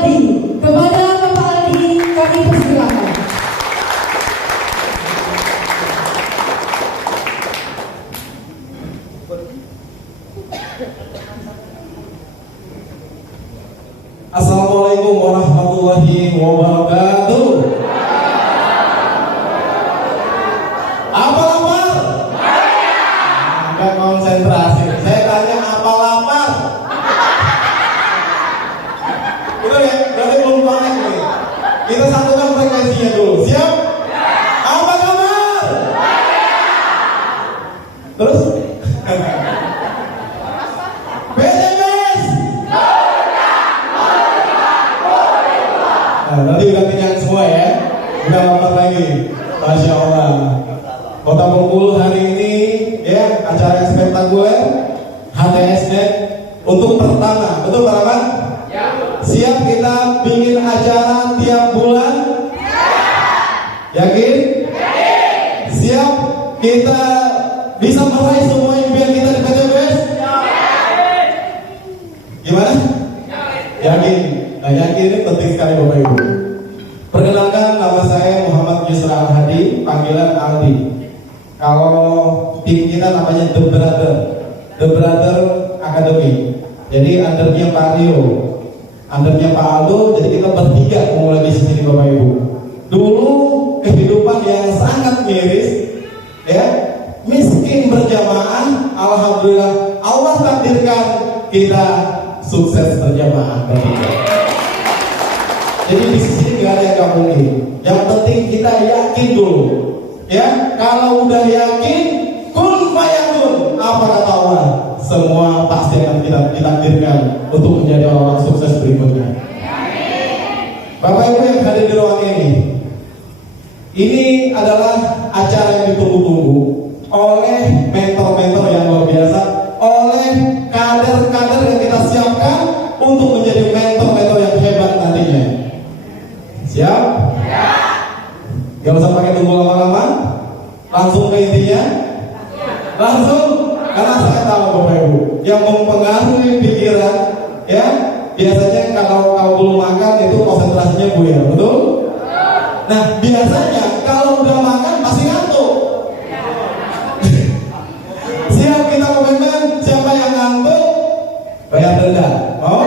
Aldi. Kepada Bapak Aldi kami persilakan. Assalamualaikum warahmatullahi wabarakatuh. Apa lapar? Enggak konsentrasi. Saya tanya apa lapar? Itu ya, berarti belum connect nih. Kita satukan frekuensinya dulu. Siap? Apa kabar? Terus? Nanti udah kenyang semua ya, udah lapar lagi, Masya Allah. Kota Bengkulu hari ini ya acara yang spektakuler HTSnet untuk pertama, betul Pak Rahman? Ya. Siap kita bikin acara tiap bulan? Ya. Yakin? Yakin. Siap kita bisa meraih semua impian kita di PTBS? Yakin. Gimana? Yakin. Nah, yakin ini penting sekali Bapak Ibu. Perkenalkan, nama saya Muhammad Yusra Al-Hadi, panggilan Aldi. Kalau tim kita namanya The Brother Academy. Jadi undernya Pak Rio, undernya Pak Aldo. Jadi kita bertiga memulai bisnis ini Bapak Ibu. Dulu kehidupan yang sangat miris, ya, miskin berjamaah. Alhamdulillah Allah takdirkan kita sukses berjamaah bertiga. Jadi di sini gak ada yang gak mungkin. Yang penting kita yakin dulu. Ya, kalau udah yakin, kun fayakun. Apa kata Allah? Semua pasti akan kita ditakdirkan untuk menjadi orang sukses berikutnya. Bapak Ibu yang hadir di ruang ini adalah acara yang ditunggu-tunggu oleh mentor-mentor yang luar biasa, oleh kader-kader yang kita siapkan untuk menjadi mentor-mentor yang hebat nantinya. Siap? Ya. Gak usah pakai tunggu lama-lama, langsung ke intinya. Langsung, karena saya tahu Bapak Ibu yang mempengaruhi pikiran, ya biasanya kalau kamu belum makan itu konsentrasinya buyar, betul? Nah biasanya kalau udah makan pasti ngantuk. Siap kita komitmen, siapa yang ngantuk bayar denda, mau?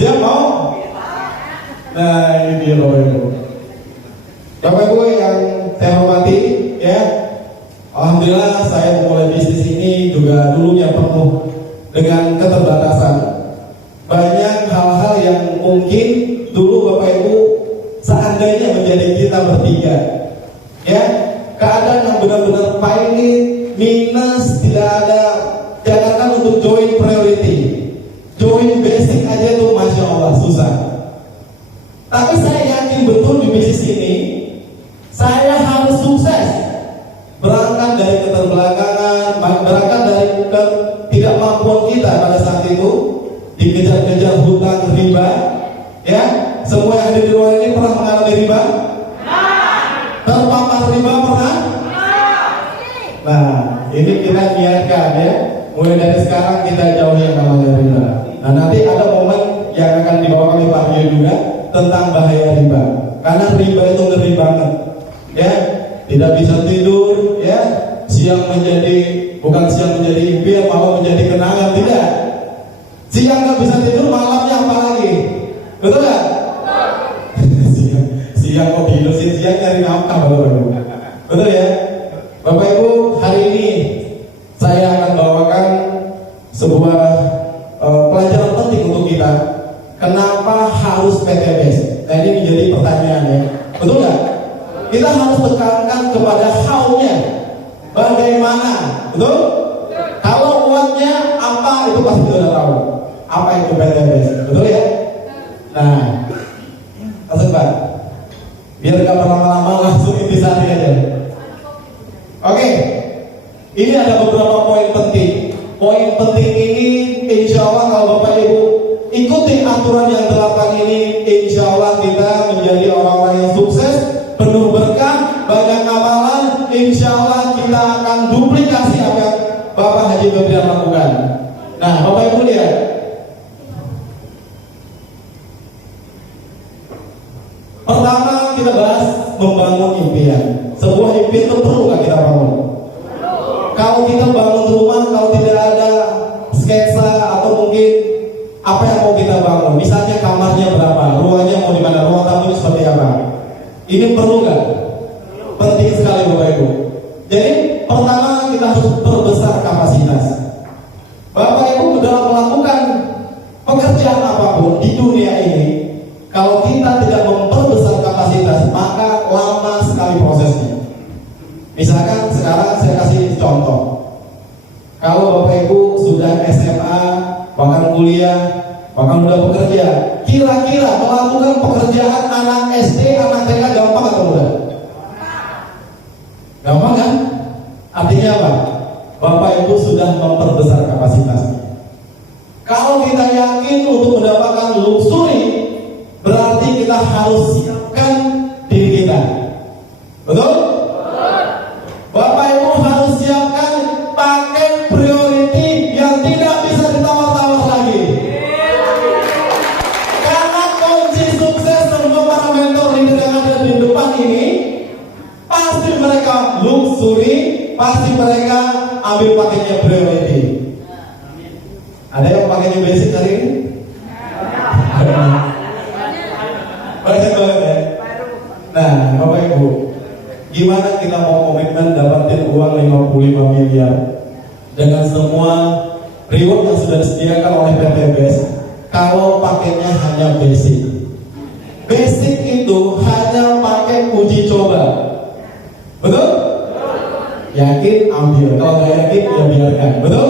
Siap mau? Nah ini dia Bapak Ibu. Bapak Ibu yang saya hormati, ya, alhamdulillah saya memulai bisnis ini juga dulunya penuh dengan keterbatasan. Banyak hal-hal yang mungkin dulu Bapak Ibu seandainya menjadi kita bertiga, ya, keadaan yang benar-benar pahit, minus, tidak ada, jangankan untuk join priority, join basic aja tuh Masya Allah susah. Tapi saya yakin betul di bisnis ini saya harus sukses. Berangkat dari keterbelakangan, berangkat dari ketidakmampuan kita pada saat itu, dikejar-kejar hutang riba, ya. Semua yang ada di luar ini pernah mengalami riba? Terpapar riba pernah? Nah, ini kita niatkan ya, mulai dari sekarang kita jauhi yang namanya riba. Nah, nanti ada momen yang akan dibawa oleh Pak Rio juga tentang bahaya riba. Karena riba itu ngeri banget, ya. Tidak bisa tidur, ya. Siang bukan siang menjadi impian, malah menjadi kenangan, tidak. Siang nggak bisa tidur, malamnya apa lagi? Betul nggak? siang kok tidur, siang nyari nafkah, betul ya? Bapak Ibu, hari ini saya akan bawakan sebuah pelajaran penting untuk kita. Kenapa harus PTBS? Nah ini menjadi pertanyaan ya, betul nggak? Kita harus tekankan kepada how-nya, bagaimana, betul? Kalau what-nya apa itu pasti sudah tahu. Apa itu PTBS, betul ya? Nah, langsung Pak, biar gak berlama-lama langsung intisari aja. Oke, ini ada beberapa poin penting. Poin penting ini, insya Allah kalau Bapak Ibu ikuti aturan yang 8 ini, insya Allah kita menjadi orang-orang yang sukses, penuh berkah, banyak amalan. Insya Allah kita akan duplikasi apa yang Bapak Haji Febrian lakukan. Nah, Bapak Ibu Pertama kita bahas membangun impian. Sebuah impian itu perlu nggak kita bangun? Kalau kita bangun rumah, kalau tidak ada sketsa atau mungkin apa yang mau kita bangun, misalnya kamarnya berapa, ruangnya mau di mana, ruang tamunya seperti apa, ini perlu nggak? Penting sekali Bapak Ibu. Jadi pertama kita harus perbesar kapasitas. Bapak Ibu dalam melakukan pekerjaan apapun di dunia ini, kalau kita tidak memperbesar kapasitas, maka lama sekali prosesnya. Misalkan sekarang saya kasih contoh. Kalau Bapak Ibu sudah SMA, bahkan kuliah, bahkan sudah bekerja, kira-kira melakukan pekerjaan anak SD, anak TK gampang atau mudah? Gampang kan? Artinya apa? Bapak Ibu sudah memperbesar kapasitasnya. Kalau kita yakin untuk mendapatkan luxury, berarti kita harus siapkan diri kita. Betul? Bapak Ibu harus siapkan paket priority yang tidak bisa ditawar-tawar lagi. Karena kunci sukses semua para mentor leader yang ada di depan ini, pasti mereka luxury, pasti mereka ambil paketnya priority. Ada yang paketnya basic hari ini? Banyak banget ya. Nah, Bapak Ibu, gimana kita mau komitmen dapatin uang 55 miliar dengan semua reward yang sudah disediakan oleh PT BES kalau paketnya hanya basic? Basic itu hanya pakai uji coba. Betul? Yakin ambil, kalau nggak yakin ya biarkan. Betul?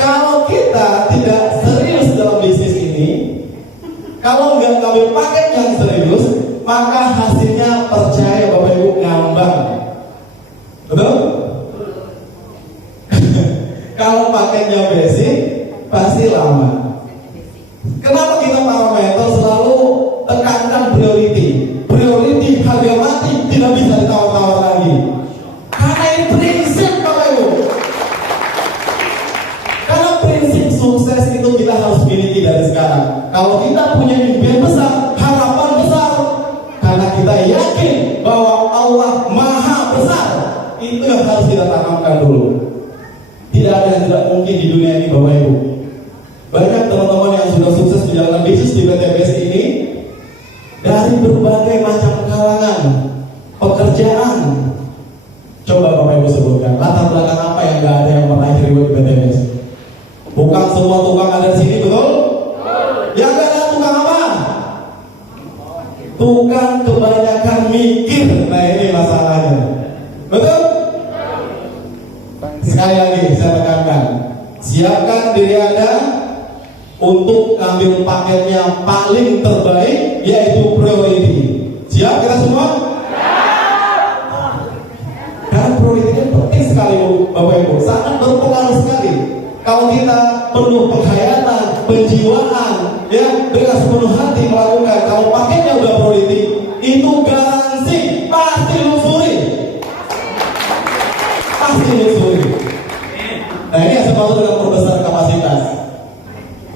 Kalau kita tidak serius dalam bisnis ini, kalau nggak ngambil paket yang serius, maka hasilnya percaya Bapak Ibu ngambang. Betul? Kalau paketnya basic pasti lama. Kenapa kita para mentor selalu tekankan priority? Priority harga mati, tidak bisa ditawar-tawar lagi. Karena ini prinsip Bapak Ibu. Karena prinsip sukses itu kita harus miliki dari sekarang. Kalau kita punya impian besar, harapan besar, karena kita yakin bahwa Allah Maha Besar, itu yang harus kita tanamkan dulu. Tidak ada yang tidak mungkin di dunia ini Bapak Ibu. Banyak teman-teman yang sudah sukses menjalankan bisnis di PT BES ini dari berbagai macam kalangan pekerjaan. Coba Bapak Ibu sebutkan latar belakang apa yang gak ada yang pernah reward di PT BES. Bukan semua tukang ada di sini, betul? Yang gak ada tukang apa? Tukang kebanyakan mikir. Nah ini masalahnya. Betul? Sekali lagi saya tekankan, siapkan diri Anda untuk ambil paketnya paling terbaik, yaitu priority. Siap kita semua? Karena priority itu penting sekali Bapak Ibu, sangat berpengaruh sekali. Kalau kita penuh penghayatan, penjiwaan, ya dengan sepenuh hati melakukan, kalau paketnya udah priority, itu garansi pasti luxury. Pasti luxury. Nah ini yang sepatu dengan perbesar kapasitas.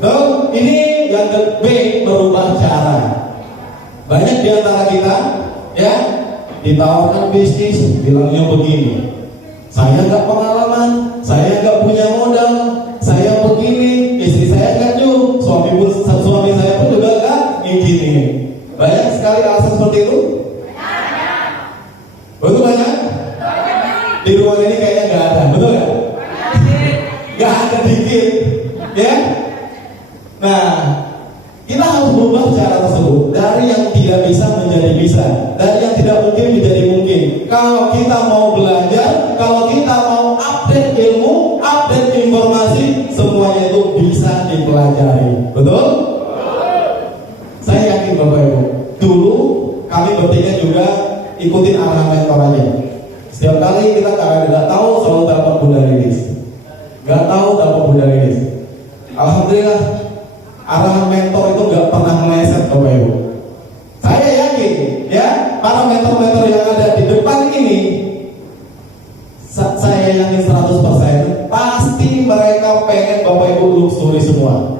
Tuh, ini yang B, berubah cara. Banyak di antara kita, ya, ditawarkan bisnis, bilangnya begini. Saya nggak pengalaman, saya nggak punya modal, saya begini, istri saya nggak nyuruh, suami saya pun juga nggak ngizinin. Banyak sekali alasan seperti itu. Betul banyak? Di ruangan ini kayaknya nggak ada, betul nggak? Nggak ada dikit, ya. Nah, kita harus berubah cara tersebut dari yang tidak bisa menjadi bisa, dari yang tidak mungkin menjadi mungkin. Kalau kita mau belajar, kalau kita mau update ilmu, update informasi, semuanya itu bisa dipelajari. Betul? Saya yakin Bapak Ibu. Dulu kami bertiga juga ikutin arahan mentor aja. Setiap kali kita nggak tahu selalu dapat Bunda Lilis. Nggak tahu dapat Bunda Lilis. Alhamdulillah arahan mentor itu nggak pernah meleset Bapak Ibu. Saya yakin ya para mentor-mentor yang ada di depan ini, saya yakin 100% pasti mereka pengen Bapak Ibu luxury semua.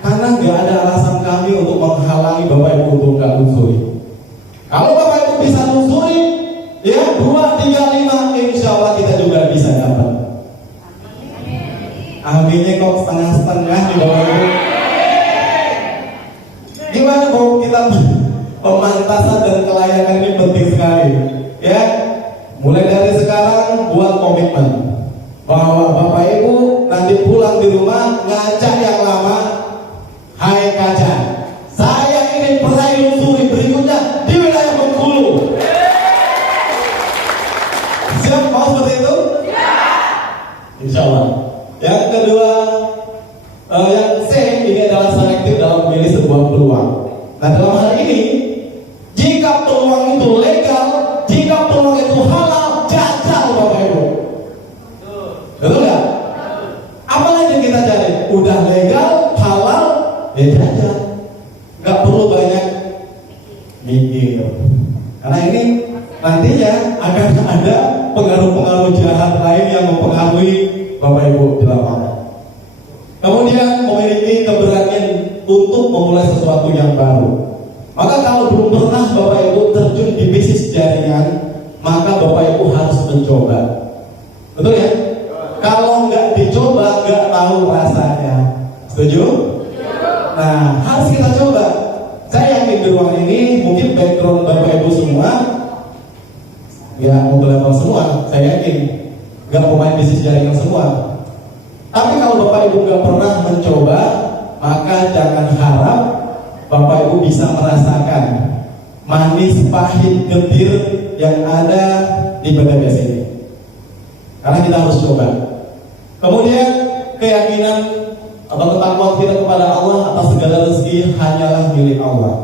Karena nggak ada alasan kami untuk menghalangi Bapak Ibu untuk nggak lusuri. Kalau Bapak Ibu bisa lusuri, ya 2, 3, 5, insya Allah kita juga bisa dapat. Aminnya kok setengah-setengah di Bapak Ibu. Gimana kalau kita pemantasan dan kelayakan ini penting sekali, ya. Mulai dari sekarang buat komitmen bahwa Bapak Ibu nanti pulang di rumah ngajak yang lama, hai kaca, saya ingin peraih lusuri berikutnya di wilayah Bengkulu. Siap mau seperti itu? Insya Allah. Yang kedua, yang C ini adalah selektif dalam memilih sebuah peluang. Nah dalam hal ini, jika peluang itu legal, jika peluang itu halal, jajal Bapak Ibu. Betul nggak? Apa lagi yang kita cari? Udah legal, halal, ya jajal. Nggak perlu banyak mikir. Karena ini nantinya akan ada pengaruh-pengaruh jahat lain yang mempengaruhi Bapak Ibu di lapangan. Kemudian memiliki keberanian untuk memulai sesuatu yang baru. Maka kalau belum pernah Bapak Ibu terjun di bisnis jaringan, maka Bapak Ibu harus mencoba. Betul ya? Kalau nggak dicoba, nggak tahu rasanya. Setuju? Nah, harus kita coba. Saya yakin di ruang ini mungkin background Bapak Ibu semua, ya untuk level semua, saya yakin nggak pemain bisnis jaringan semua. Tapi kalau Bapak Ibu nggak pernah mencoba, maka jangan harap Bapak Ibu bisa merasakan manis, pahit, getir yang ada di BTBS ini. Karena kita harus coba. Kemudian keyakinan atau ketakwaan kita kepada Allah atas segala rezeki hanyalah milik Allah.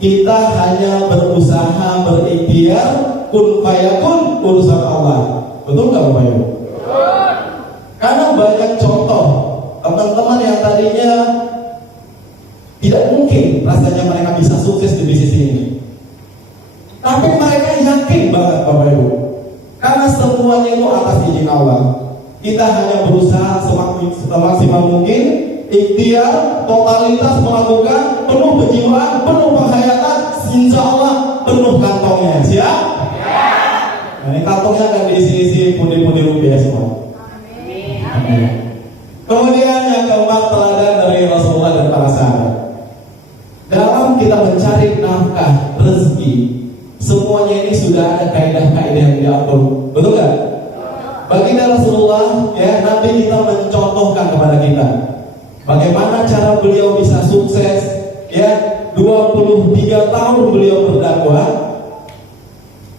Kita hanya berusaha berikhtiar, kun fayakun, urusan Allah. Betul nggak Bapak Ibu? Karena banyak contoh teman-teman yang tadinya tidak mungkin rasanya mereka bisa sukses di bisnis ini, tapi mereka yakin banget Bapak Ibu. Karena semuanya itu atas izin Allah. Kita hanya berusaha semaksimal mungkin, ikhtiar, totalitas melakukan, penuh kejiwaan, penuh penghayatan, insya Allah penuh kantongnya. Siap? Nah, ini kantongnya akan diisi-isi pundi-pundi rupiah semua. Amin. Kemudian yang keempat, teladan dari Rasulullah dan para sahabat. Dalam kita mencari nafkah, rezeki, semuanya ini sudah ada kaidah-kaidah yang diatur. Betul nggak? Baginda Rasulullah, ya, Nabi kita mencontohkan kepada kita bagaimana cara beliau bisa sukses, ya. 23 tahun beliau berdakwah,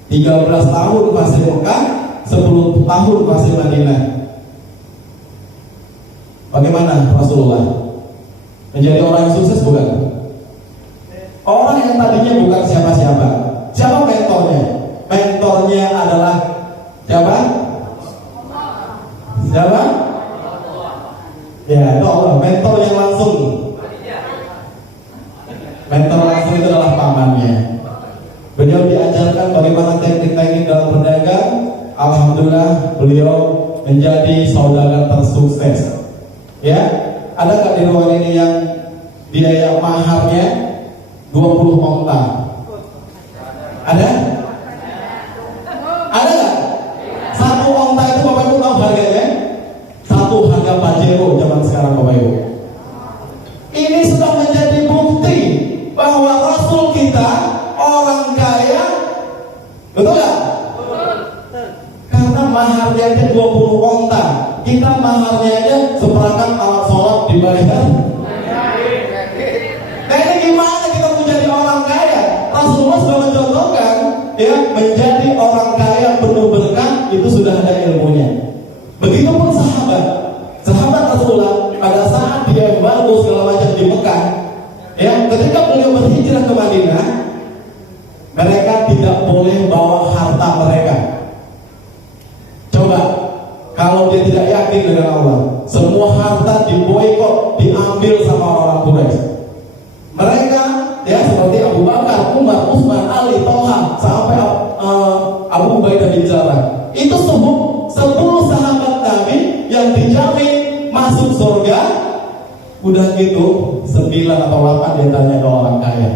13 tahun fasih Mekah, 10 tahun fasih Madinah. Bagaimana Rasulullah menjadi orang yang sukses? Bukan orang yang tadinya bukan siapa-siapa. Siapa mentornya? Mentornya adalah siapa? Siapa? Ya, itu Allah. Mentor yang langsung. Mentor langsung itu adalah pamannya. Beliau diajarkan bagaimana teknik-teknik dalam berdagang. Alhamdulillah beliau menjadi saudagar tersukses. Ya, ada nggak di ruangan ini yang biaya maharnya 20 onta? Ada? Ada nggak? Satu onta itu Bapak Ibu tahu harganya? Satu harga Pajero zaman sekarang Bapak Ibu. Ini sudah menjadi bukti bahwa Rasul kita orang kaya. Betul nggak? Karena maharnya aja 20 onta. Kita maharnya aja seperangkat alat sholat dibayar. Nah ini gimana kita menjadi orang kaya? Rasulullah sudah mencontohkan, ya, menjadi orang kaya penuh berkah itu sudah ada ilmunya. Begitupun sahabat Rasulullah pada saat dia embargo segala macam di Mekah, ya, ketika beliau berhijrah ke Madinah, mereka tidak boleh bawa harta mereka. Coba kalau dia tidak yakin dengan Allah, semua harta diboikot, diambil sama orang Quraisy. Mereka, ya, seperti Abu Bakar, Umar, Utsman, Ali, Thalha, sampai Abu Ubaidah bin Jarrah. Itu 10 sahabat Nabi yang dijamin masuk surga. Udah gitu 9 atau 8 dia tanya ke orang kaya,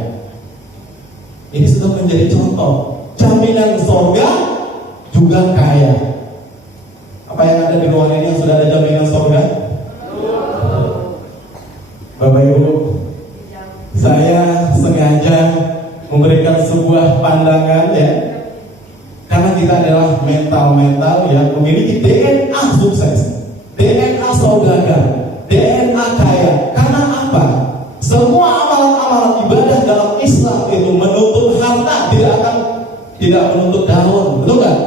Ini sudah menjadi contoh. Jaminan surga juga kaya. Apa yang ada di ruangan ini yang sudah ada jaminan surga? Bapak Ibu, saya sengaja memberikan sebuah pandangan ya, karena kita adalah mental yang memiliki DNA sukses, DNA saudagar, DNA kaya. Karena apa? Semua amalan-amalan ibadah dalam Islam itu menuntut harta, tidak menuntut daun, betul nggak?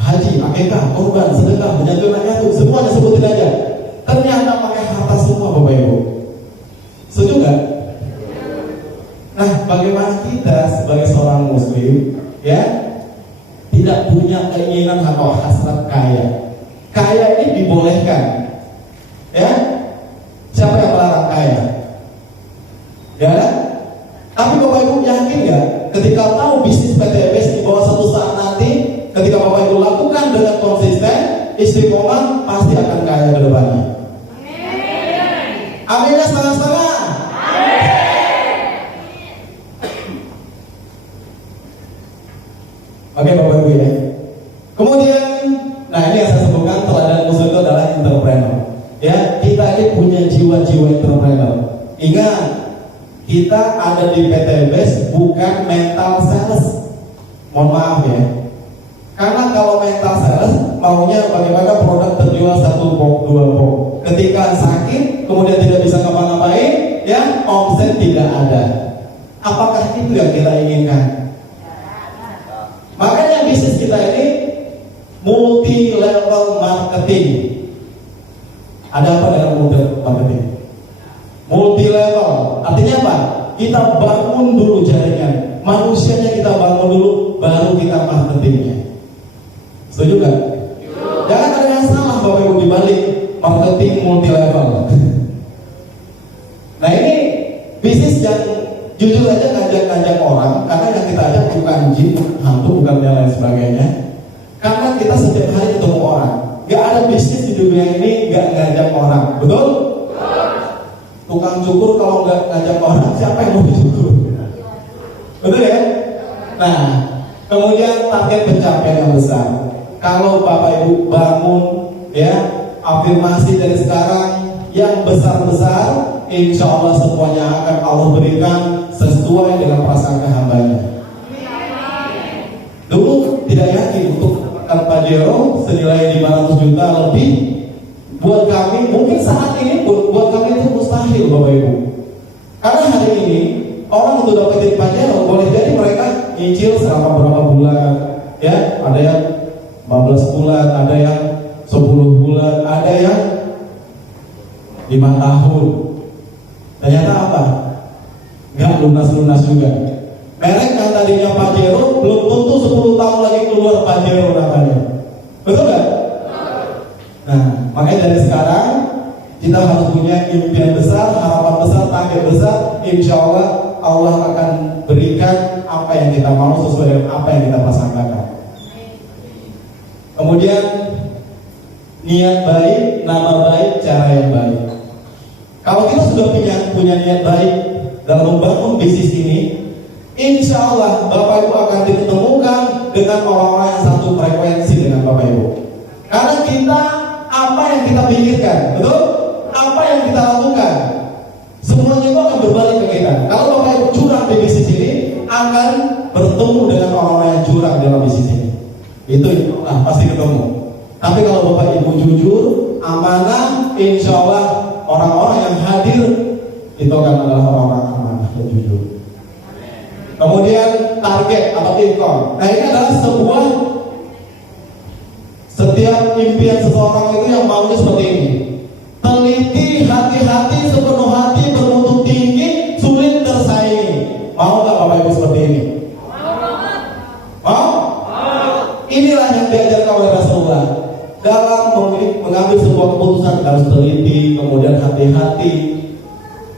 Haji, akikah, korban, sedekah, menyatu yatim, semuanya sebutin aja. Ternyata pakai harta semua, Bapak Ibu. Setuju nggak? Nah, bagaimana kita sebagai seorang Muslim, ya, tidak punya keinginan atau hasrat kaya? Kaya ini dibolehkan, ya. Siapa yang melarang kaya? Ya, tapi Bapak Ibu yakin nggak? Ketika tahu bisnis PTBS di bawah satu saat nanti, ketika Bapak Ibu lakukan dengan konsisten, istiqomah, pasti akan kaya ke depannya. Aminnya setengah-setengah. Oke Bapak Ibu ya. Kemudian, nah ini yang saya sebutkan teladan Muslim itu adalah entrepreneur. Ya, kita ini punya jiwa-jiwa entrepreneur. Ingat, kita ada di PTBS bukan mental sales. Mohon maaf ya. Karena kalau mental sales maunya bagaimana produk terjual 1 box, 2 box. Ketika sakit, kemudian tidak bisa ngapa-ngapain, ya omset tidak ada. Apakah itu yang kita inginkan? Makanya bisnis kita ini multi level marketing. Ada apa dengan multi marketing? Multi level, artinya apa? Kita bangun dulu jaringan, manusianya kita bangun dulu, baru kita marketingnya. Setuju gak? Jangan ada yang salah Bapak Ibu dibalik marketing multi level. Nah ini bisnis yang jujur aja ngajak-ngajak orang, karena yang kita ajak bukan jin, hantu, bukan yang lain sebagainya. Karena kita setiap hari ketemu orang. Gak ada bisnis di dunia ini gak ngajak orang, betul? Tukang cukur kalau nggak ngajak orang, siapa yang mau dicukur? Betul ya? Nah, kemudian target pencapaian yang besar. Kalau Bapak Ibu bangun, ya, afirmasi dari sekarang yang besar-besar, insya Allah semuanya akan Allah berikan sesuai dengan prasangka hambanya. Dulu tidak yakin untuk mendapatkan Pajero senilai 500 juta lebih. Buat kami, mungkin saat ini buat kami itu mustahil Bapak Ibu. Karena hari ini orang untuk dapetin Pajero boleh jadi mereka nyicil selama berapa bulan, ya, ada yang 15 bulan, ada yang 10 bulan, ada yang 5 tahun. Ternyata apa? Nggak lunas-lunas juga. Merek yang tadinya Pajero belum tentu 10 tahun lagi keluar Pajero namanya. Betul nggak? Nah, makanya dari sekarang kita harus punya impian besar, harapan besar, target besar. Insya Allah Allah akan berikan apa yang kita mau sesuai dengan apa yang kita prasangkakan. Kemudian niat baik, nama baik, cara yang baik. Kalau kita sudah punya niat baik dalam membangun bisnis ini, insya Allah Bapak Ibu akan ditemukan dengan orang-orang yang satu frekuensi dengan Bapak Ibu. Karena kita apa yang kita pikirkan, betul? Apa yang kita lakukan, semuanya itu akan berbalik ke kita. Kalau Bapak Ibu curang di bisnis ini, akan bertemu dengan orang-orang yang curang dalam bisnis ini. Itu pasti ketemu. Tapi kalau Bapak Ibu jujur, amanah, insya Allah orang-orang yang hadir itu akan adalah orang-orang amanah dan jujur. Kemudian target atau income. Nah ini adalah setiap impian seseorang itu yang maunya seperti ini. Teliti, hati-hati, sepenuh hati, bermutu tinggi, sulit tersaingi. Mau nggak Bapak Ibu seperti ini? Mau? Inilah yang diajarkan oleh Rasulullah. Dalam mengambil sebuah keputusan harus teliti, kemudian hati-hati,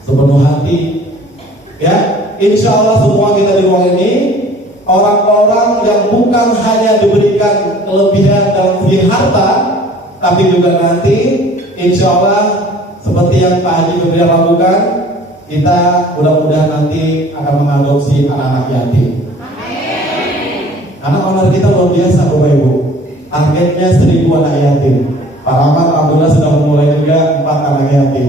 sepenuh hati. Ya, insya Allah semua kita di ruang ini orang-orang yang bukan hanya diberikan kelebihan dalam segi harta, tapi juga nanti insya Allah seperti yang Pak Haji Nurdin lakukan, kita mudah-mudahan nanti akan mengadopsi anak-anak yatim. Anak owner kita luar biasa Bapak Ibu. Targetnya 1000 anak yatim. Pak Rahmat alhamdulillah sudah memulai juga 4 anak yatim.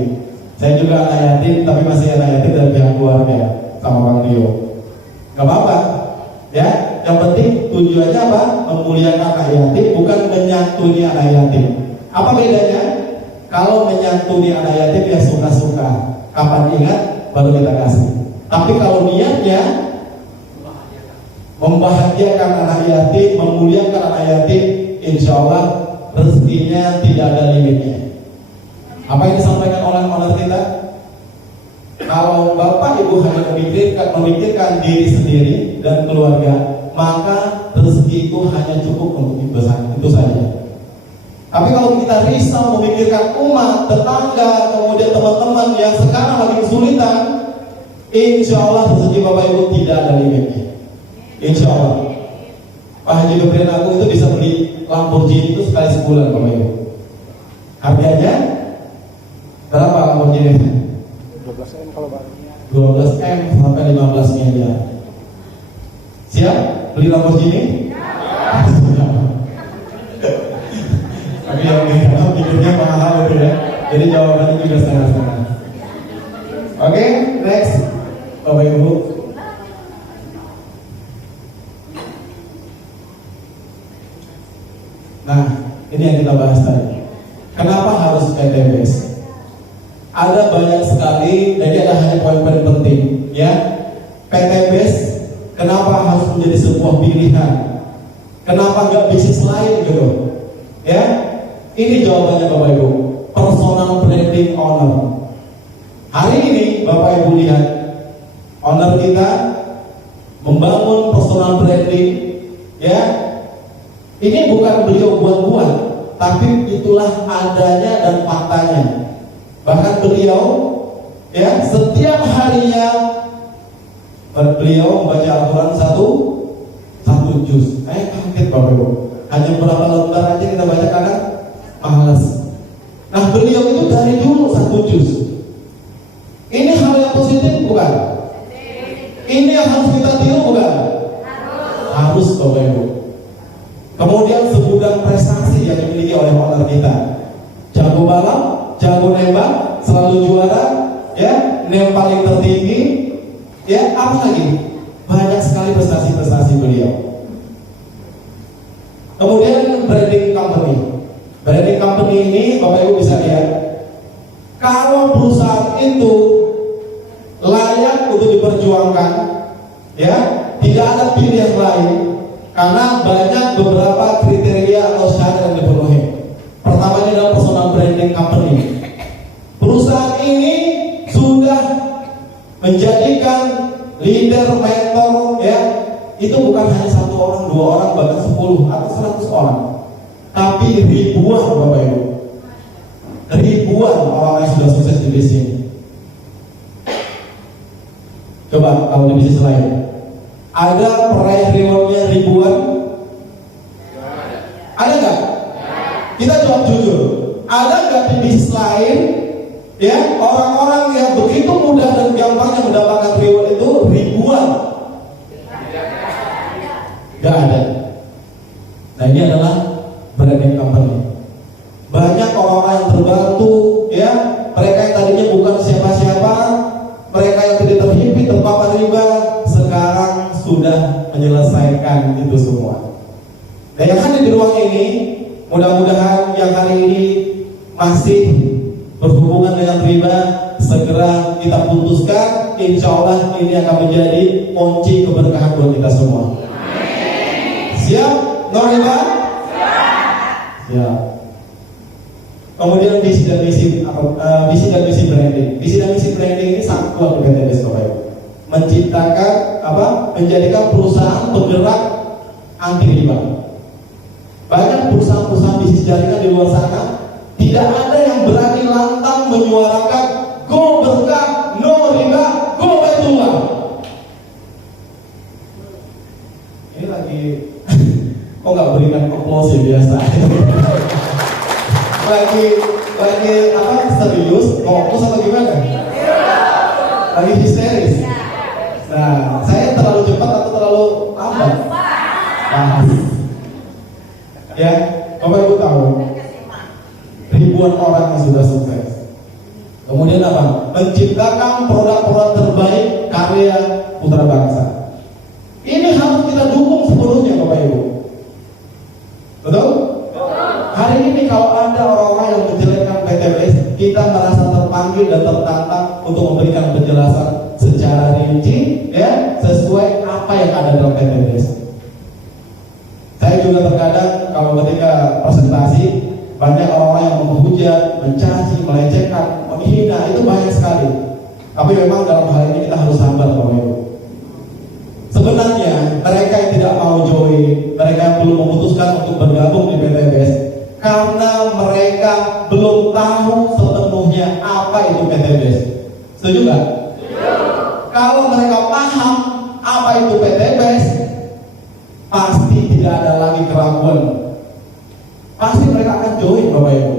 Saya juga anak yatim, tapi masih anak yatim dari pihak keluarga sama Bang Dio. Gak apa-apa, ya. Yang penting tujuannya apa? Memuliakan anak yatim, bukan menyantuni anak yatim. Apa bedanya? Kalau menyantuni anak yatim ya suka-suka. Kapan ingat baru kita kasih. Tapi kalau niatnya membahagiakan anak yatim, memuliakan anak yatim, insya Allah rezekinya tidak ada limitnya. Apa yang disampaikan oleh owner kita? Kalau Bapak Ibu hanya memikirkan diri sendiri dan keluarga, maka rezeki itu hanya cukup untuk itu saja. Tapi kalau kita risau memikirkan umat, tetangga, kemudian teman-teman yang sekarang lagi kesulitan, insya Allah rezeki Bapak Ibu tidak ada limitnya. Insya Allah. Pak Haji Gabriel aku itu bisa beli Lamborghini itu sekali sebulan Bapak Ibu. Harganya berapa Lamborghini? 12M kalau baru. 12M sampai 15 miliar. Siap beli Lamborghini? Tapi yang pikirnya mahal itu ya. Jadi jawabannya juga setengah-setengah. Oke, next Bapak Ibu. Nah, ini yang kita bahas tadi. Kenapa harus PTBS? Ada banyak sekali, jadi ada hanya poin-poin penting, ya. PTBS kenapa harus menjadi sebuah pilihan? Kenapa nggak bisnis lain gitu? Ya, ini jawabannya Bapak Ibu. Personal branding owner. Hari ini Bapak Ibu lihat, owner kita membangun personal branding, ya. Ini bukan beliau buat-buat, tapi itulah adanya dan faktanya. Bahkan beliau, ya, setiap harinya beliau membaca Al-Quran satu juz. Saya kaget Bapak Ibu. Hanya berapa lembar aja kita baca kadang malas. Nah beliau itu dari dulu 1 juz. Ini hal yang positif bukan? Ini yang harus kita tiru bukan? Harus Bapak Ibu. Kemudian segudang prestasi yang dimiliki oleh owner kita. Jago balap, jago nembak, selalu juara, ya, nem paling tertinggi, ya, apa lagi? Banyak sekali prestasi-prestasi beliau. Kemudian branding company. Branding company ini Bapak Ibu bisa lihat, kalau perusahaan itu layak untuk diperjuangkan, ya, tidak ada pilihan lain. Karena banyak beberapa kriteria atau syarat yang dipenuhi. Pertama ini adalah personal branding company. Perusahaan ini sudah menjadikan leader, mentor, ya, itu bukan hanya 1 orang, 2 orang, bahkan 10 atau 100 orang, tapi ribuan Bapak Ibu. Ribuan orang yang sudah sukses di bisnis. Coba kalau di bisnis lain, ada peraih rewardnya ribuan? Ada nggak? Kita jawab jujur. Ada nggak di bisnis lain, ya, orang-orang yang begitu mudah dan gampangnya mendapatkan reward itu ribuan? Gak ada. Nah ini adalah branding company. Banyak orang-orang yang terbantu, ya, mereka yang tadinya bukan siapa-siapa, mereka yang tidak terhimpit terpapar riba, sekarang sudah menyelesaikan itu semua. Dan yang hadir di ruang ini, mudah-mudahan yang hari ini masih berhubungan dengan riba, segera kita putuskan. Insya Allah ini akan menjadi kunci keberkahan buat kita semua. Siap? No riba? Siap. Kemudian visi dan misi branding. Visi dan misi branding ini sangat kuat di PTBS Bapak Ibu. Menciptakan menjadikan perusahaan penggerak anti riba. Banyak perusahaan-perusahaan bisnis jaringan di luar sana tidak ada yang berani lantang menyuarakan go berkah, no riba, go Baitullah. Ini lagi kok nggak berikan aplaus ya biasa. lagi serius, fokus apa gimana? Lagi histeris. Nah, saya terlalu cepat atau terlalu lambat? Pas. Ya, Bapak Ibu tahu ribuan orang yang sudah sukses. Kemudian apa? Menciptakan produk-produk terbaik karya putra bangsa. Ini harus kita dukung sepenuhnya, Bapak Ibu. Betul? Hari ini kalau ada orang-orang yang menjelekkan PTBS, kita merasa terpanggil dan tertantang untuk memberikan penjelasan secara rinci, ya, sesuai apa yang ada dalam PTBS. Saya juga terkadang kalau ketika presentasi banyak orang yang menghujat, mencaci, melecehkan, menghina, itu banyak sekali. Tapi memang dalam hal ini kita harus sabar, Bapak Ibu. Sebenarnya mereka yang tidak mau join, mereka yang belum memutuskan untuk bergabung di PTBS, karena mereka belum tahu sepenuhnya apa itu PTBS. Setuju nggak? Kalau mereka paham apa itu PTBS, pasti tidak ada lagi keraguan. Pasti mereka akan join, Bapak Ibu.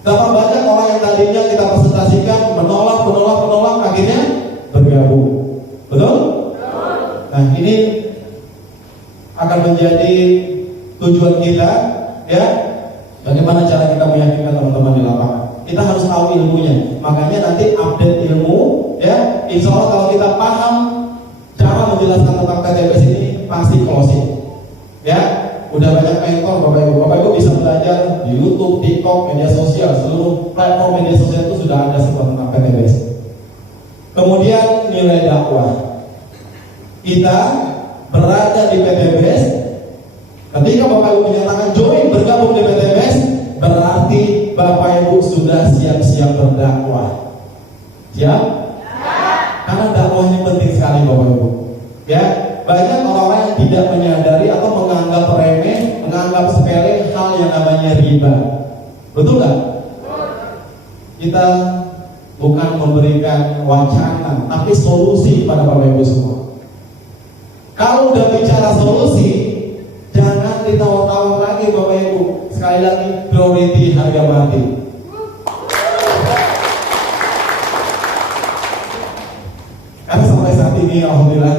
Berapa banyak orang yang tadinya kita presentasikan menolak, akhirnya bergabung. Betul? Nah, ini akan menjadi tujuan kita, ya. Bagaimana cara kita meyakinkan teman-teman di lapangan? Kita harus tahu ilmunya. Makanya nanti update ilmu, ya. Insya Allah kalau kita paham cara menjelaskan tentang PTBS ini, pasti closing. Ya, udah banyak mentor Bapak Ibu. Bapak Ibu bisa belajar di YouTube, TikTok, media sosial, seluruh platform media sosial itu sudah ada semua tentang PTBS. Kemudian nilai dakwah. Kita berada di PTBS. Ketika Bapak Ibu menyatakan join bergabung di PTBS, berarti Bapak Ibu sudah siap-siap berdakwah. Siap? Karena dakwah ini penting sekali, Bapak Ibu. Ya, banyak orang-orang yang tidak menyadari atau menganggap remeh, menganggap sepele hal yang namanya riba. Betul nggak? Kita bukan memberikan wacana, tapi solusi pada Bapak Ibu semua. Kalau udah bicara solusi, jangan ditawar-tawar lagi, Bapak Ibu. Sekali lagi, priority harga mati. Karena sampai saat ini, alhamdulillah,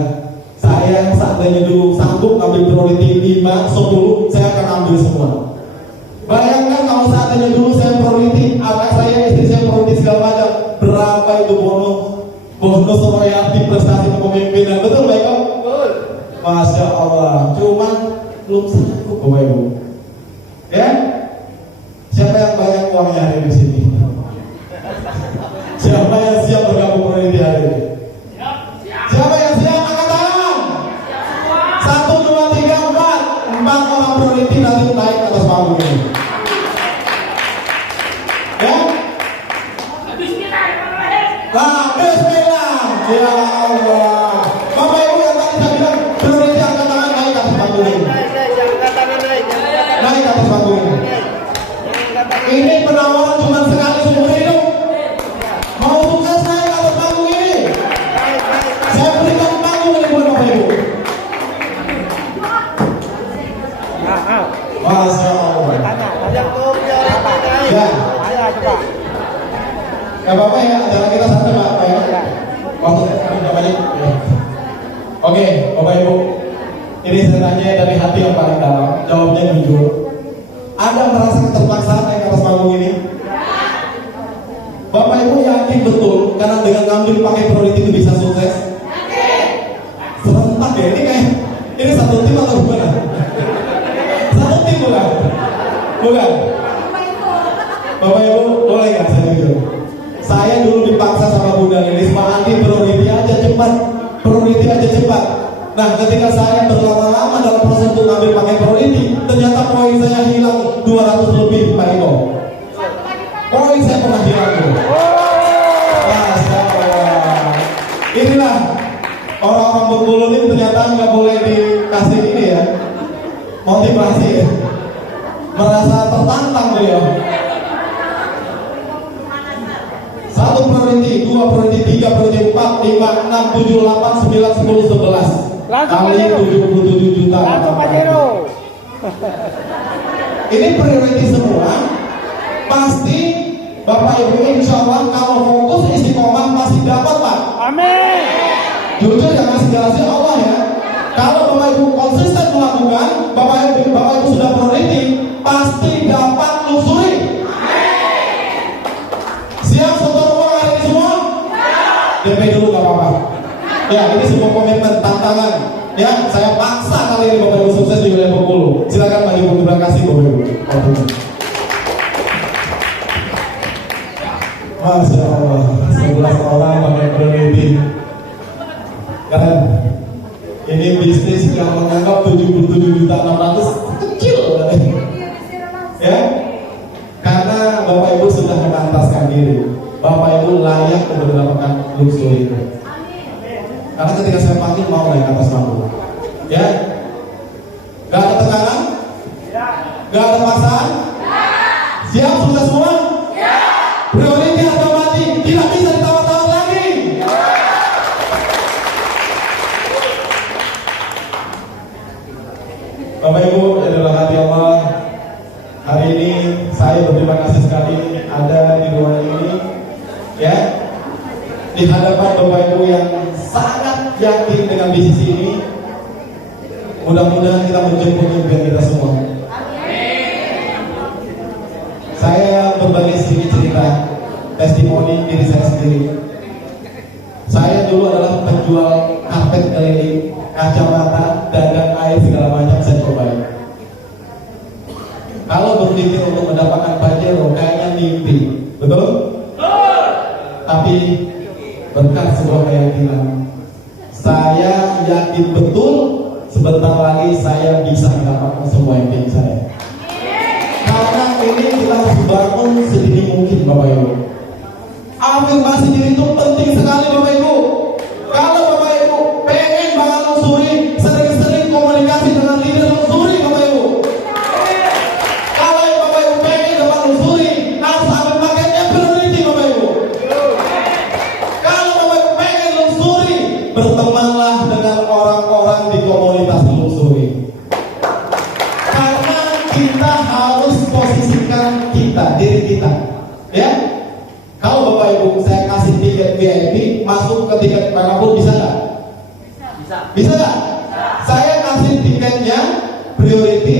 saya seandainya dulu sanggup ambil priority 5, 10, saya akan ambil semua. Bayangkan kalau seandainya dulu saya priority, anak saya, istri saya priority segala macam, berapa itu bonus royalti prestasi kepemimpinan. Betul, Baik Om? Masya Allah, cuman belum sanggup, Bapak Ibu. Ya, siapa yang banyak uangnya hari di sini? Siapa yang siap bergabung di hari ini? Siapa yang siap? Angkat tangan. 1, 2, 3, 4 orang priority nanti naik ke atas panggung ini. Ya? Nah, Bismillah. Ya Allah. Bapak Ibu yang tadi saya bilang priority angkat tangan, naik ke atas panggung ini. Naik ke atas panggung ini. Ini penawaran cuma sekali seumur hidup. Mau sukses naik ke atas panggung ini. Saya berikan panggung ini buat Bapak Ibu. Masya Allah. Ya. Ya Bapak ya, acara kita santai Pak ya. Waktu kami udah banyak. Oke, Bapak Ibu. Ini saya tanya dari hati yang paling dalam. Jawabnya jujur. Ada merasa keterpaksaan naik ke atas panggung ini? Bapak Ibu yakin betul karena dengan ngambil pakai priority itu bisa sukses? Serentak ya, ini satu tim atau bukan? Satu tim bukan? Bukan? Bapak Ibu boleh nggak saya jujur? Saya dulu dipaksa sama Bunda Lilis, Pak Andi priority aja cepat. Nah, ketika saya berlama-lama dalam proses untuk ngambil pakai priority, ternyata poin saya hilang 200 lebih, Pak Eko. Poin saya pernah hilang tuh. Masya Allah. Inilah orang-orang Bengkulu ini ternyata nggak boleh dikasih ini ya, motivasi ya. Merasa tertantang beliau. 1 priority, 2 priority, 3 priority, 4, 5, 6, 7, 8, 9, 10, 11 kali 77 juta. Langsung Pak Jero. Ini priority semua. Pasti Bapak Ibu insya Allah kalau fokus istiqomah pasti dapat Pak. DP dulu gak apa-apa. Ya, ini sebuah komitmen, tantangan. Ya, saya paksa kali ini Bapak Ibu sukses di wilayah Bengkulu. Silakan maju untuk terima kasih Bapak Ibu. Masya Allah, 11 orang pakai priority. Keren. Ini bisnis yang menganggap 77.600.000 kecil. Ya, karena Bapak Ibu sudah menantaskan diri. Bapak Ibu layak untuk mendapatkan luxury itu. Karena ketika saya panggil mau naik atas panggung. Ya, gak ada tekanan, gak ada paksaan. Siap sudah semua? Priority atau mati, tidak bisa ditawar-tawar lagi. Bapak Ibu, yang dalam hati Allah, hari ini saya berterima kasih sekali ada di ruangan ini, ya, di hadapan Bapak Ibu yang sangat yakin dengan bisnis ini. Mudah-mudahan kita menjemput impian kita semua. Saya berbagi sedikit cerita testimoni diri saya sendiri. Saya dulu adalah penjual karpet keliling, kacamata, dandan air segala macam saya cobain. Kalau berpikir untuk mendapatkan pajero kayaknya mimpi, betul? Tapi berkat sebuah keyakinan, saya yakin betul sebentar lagi saya bisa mendapatkan semua impian saya. Karena ini kita harus bangun sedini mungkin Bapak Ibu. Afirmasi diri itu penting sekali Bapak Ibu. Kalau Bapak Ibu pengen bangun luxury, sering-sering komunikasi dengan leader luxury Bapak Ibu. Kalau Bapak Ibu pengen dapat luxury, harus ambil paketnya priority Bapak Ibu. Kalau Bapak Ibu pengen luxury, bertemanlah dengan orang-orang di komunitas luxury. Karena kita harus posisikan diri kita, ya. Kalau Bapak Ibu saya kasih tiket VIP, masuk ke tiket manapun bisa nggak? Bisa nggak? Saya kasih tiketnya priority,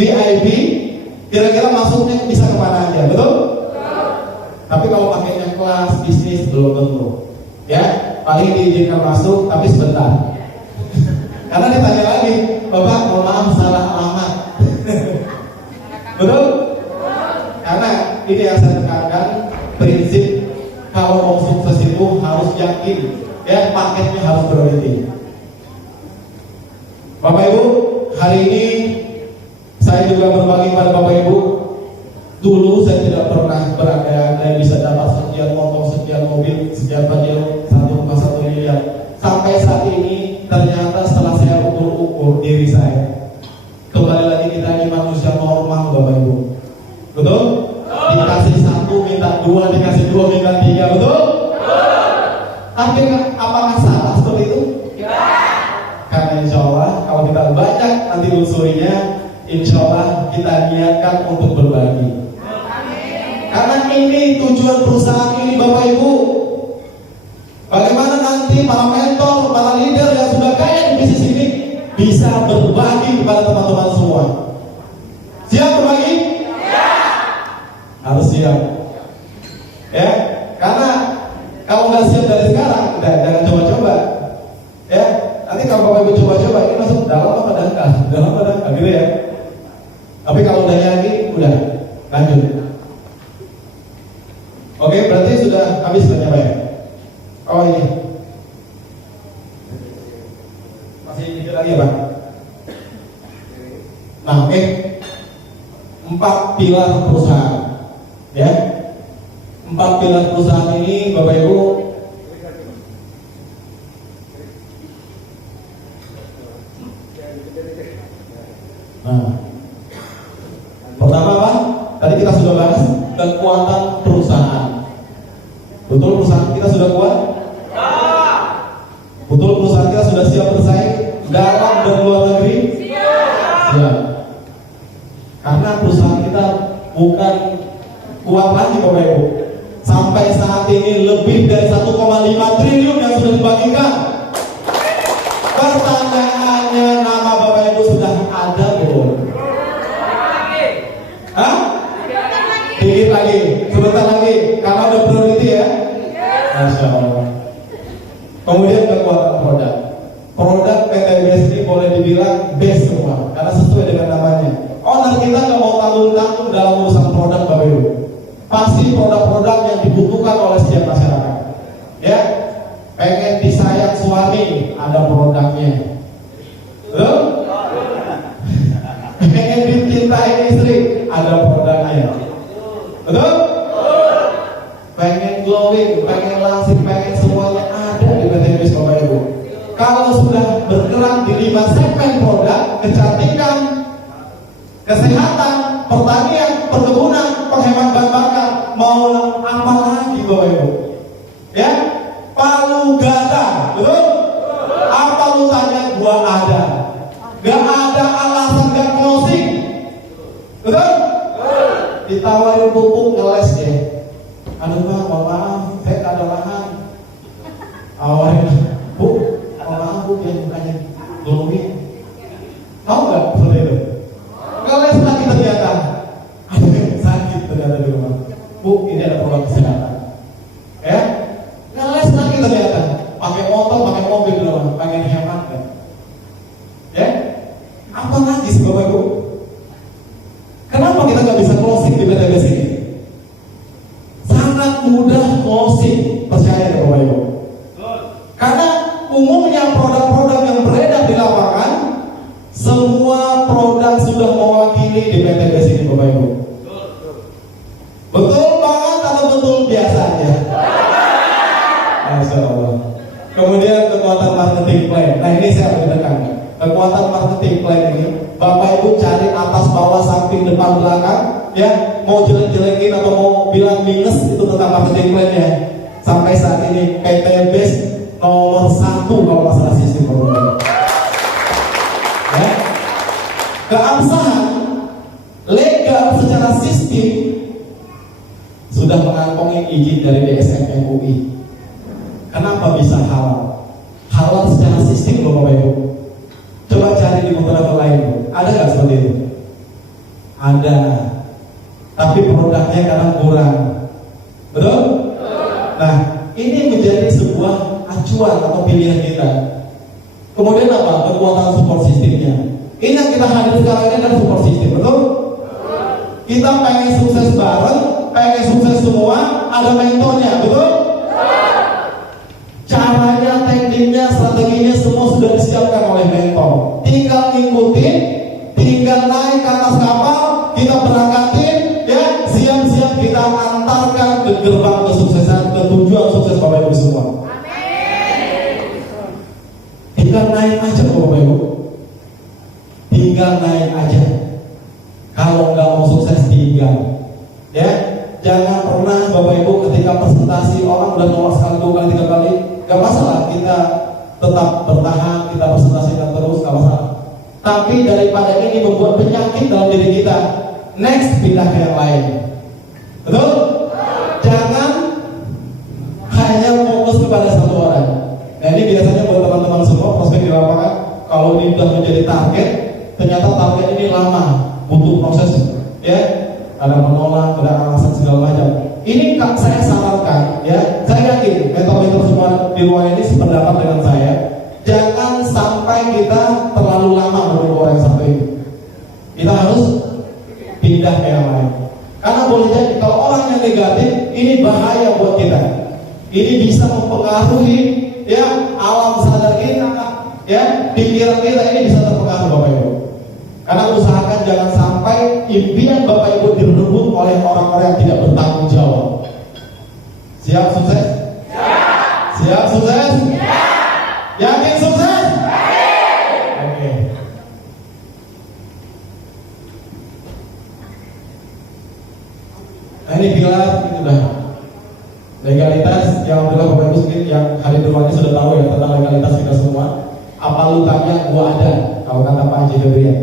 VIP, kira-kira masuknya bisa kemana aja, betul? Tapi kalau pakainya kelas bisnis belum tentu, ya. Paling diizinkan masuk, tapi sebentar. Karena ditanya lagi, Bapak mohon maaf salah alamat. Betul? Karena ini yang saya tekankan, prinsip kalau mau sukses itu harus yakin, ya, paketnya harus priority. Bapak Ibu, hari ini saya juga berbagi pada Bapak Ibu. Dulu saya tidak pernah berandai-andai bisa dapat sekian motor, sekian mobil, sekian pajero, 1,1 miliar. Sampai saat ini ternyata setelah saya ukur diri saya, kembali lagi kita ini manusia normal Bapak Ibu. Betul? Dikasih 1 minta 2, dikasih 2 minta 3, betul? Tapi apakah salah seperti itu? Karena insya Allah kalau kita banyak nanti luxury-nya, insya Allah kita niatkan untuk berbagi. Karena ini tujuan perusahaan ini Bapak Ibu. Bagaimana nanti para mentor, para leader yang sudah kaya di bisnis ini bisa berbagi kepada teman-teman semua. Siap berbagi? Harus siap, ya. Karena kalau nggak siap dari sekarang, jangan coba-coba, ya. Nanti kalau Bapak Ibu coba-coba ini masuk dalam apa dangkal, gitu ya. Tapi kalau udah yakin, udah lanjut. Oke, berarti sudah habis banyak ya. Oh ini masih dikit lagi ya Pak. Nah, oke. 4 pilar perusahaan. Ya, 4 pilar perusahaan ini Bapak Ibu. Nah, pertama apa? Tadi kita sudah bahas kekuatan perusahaan. Betul perusahaan kita sudah kuat? Betul perusahaan kita sudah siap bersaing dalam dan luar negeri? Siap. Karena perusahaan kita bukan kuat lagi Bapak Ibu. Sampai saat ini lebih dari 1,5 triliun yang sudah dibagikan. Pertanyaannya, nama Bapak Ibu sudah ada belum? Hah? Dikit lagi, sebentar lagi, karena udah priority ya. Masya Allah. Kemudian kekuatan produk. Produk PTBS ini boleh dibilang best semua, karena sesuai dengan namanya. Owner kita nggak mau tanggung-tanggung dalam urusan produk, Bapak Ibu. Pasti produk-produk yang dibutuhkan oleh setiap masyarakat. Ya, pengen disayang suami, ada produknya. Betul? Pengen dicintai istri, ada produknya. Betul? Pengen glowing, pengen langsing, pengen semuanya ada di PTBS, Bapak Ibu. Kalau sudah bergerak di 5 segmen produk, kecantikan, kesehatan, pertanian, perkebunan, penghemat bahan bakar, mau apa lagi, Bapak Ibu? Ya, palu gada, betul? Apa lu tanya? Gua ada. Gak ada alasan gak closing, betul? Ditawarin pupuk ngeles ya. Aduh Pak, mohon maaf, saya tak ada lahan. Awarin, Bu, mohon maaf Bu, dia bukannya glowing. Tahu nggak seperti itu? Ngeles lagi ternyata. Aduh, sakit ternyata di rumah. Bu, ini ada produk kesehatan. Ya, ngeles lagi ternyata. Pakai motor, pakai mobil di rumah, pengen hemat kan? Ya, apa lagi sih Bapak Ibu? Kenapa kita nggak bisa closing di PTBS ini? Sangat mudah closing, percaya ya Bapak Ibu. Karena umumnya produk-produk yang beredar di lapangan, semua produk sudah mewakili di PTBS ini, Bapak Ibu. Betul banget atau betul biasa aja? Masya Allah. Kemudian kekuatan marketing plan. Nah ini saya harus tekan. Kekuatan marketing plan ini, Bapak Ibu cari atas bawah samping depan belakang, ya. Mau jelek-jelekin atau mau bilang minus itu tentang marketing plan ya. Sampai saat ini PTBS nomor 1 kalau masalah sistem produk. Ya. Keabsahan legal secara sistem sudah mengantongi izin dari DSM MUI. Kenapa bisa halal? Halal secara sistem loh Bapak Ibu. Coba cari di beberapa lain, ada nggak seperti itu? Ada, tapi produknya kadang kurang. Betul? Nah, ini menjadi sebuah acuan atau pilihan kita. Kemudian apa? Kekuatan support sistemnya. Ini yang kita hadir sekarang ini adalah support system, betul? Kita pengen sukses bareng, pengen sukses semua, ada mentornya, betul? Caranya, tekniknya, strateginya semua sudah disiapkan oleh mentor. Tinggal ngikutin, tinggal naik ke atas kapal, kita berangkatin, ya, siap-siap kita antarkan ke gerbang kesuksesan, ke tujuan sukses Bapak Ibu semua. Amin. Tinggal naik aja Bapak Ibu. Tinggal naik aja. Kalau nggak mau sukses tinggal, ya. Jangan pernah Bapak Ibu ketika presentasi orang udah nolak sekali, 2 kali, 3 kali, gak masalah, kita tetap bertahan, kita presentasikan terus, gak masalah. Tapi daripada ini membuat penyakit dalam diri kita, next pindah ke yang lain. Betul? Jangan hanya fokus kepada satu orang. Nah ini biasanya buat teman-teman semua prospek di lapangan, kalau ini sudah menjadi target, ternyata target ini lama, butuh proses, ya. Ada menolak, ada alasan segala macam. Ini saya sarankan, ya, saya yakin mentor-mentor semua di ruang ini sependapat dengan saya. Jangan sampai kita terlalu lama menunggu orang satu ini. Kita harus pindah ke yang lain. Karena boleh jadi kalau orang yang negatif ini bahaya buat kita. Ini bisa mempengaruhi, ya, alam sadar kita, ya, pikiran kita ini bisa terpengaruh Bapak Ibu. Karena usahakan jangan sampai impian Bapak Ibu direbut oleh orang-orang yang tidak bertanggung jawab. Siap sukses? Siap sukses? Yakin sukses? Oke. Nah ini pilar, ini sudah legalitas yang adalah Bapak Ibu sendiri yang hadir di ruang ini sudah tahu ya tentang legalitas kita semua. Apa lu tanya, gua ada. Kalau kata Pak Haji Febrian.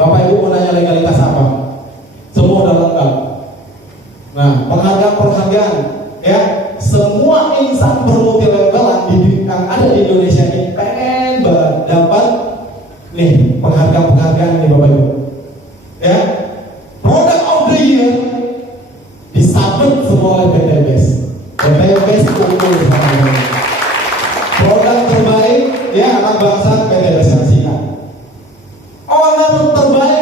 Bapak Ibu mau nanya legalitas apa? Semua udah lengkap. Nah, penghargaan-penghargaan, ya, semua insan bermultilevelan yang ada di Indonesia ini pengen dapat nih penghargaan-penghargaan nih Bapak Ibu. Ya, Product of the Year disabet semua oleh PTBS. PTBS unggul. Produk terbaik ya anak bangsa PT Besar Sika. Owner terbaik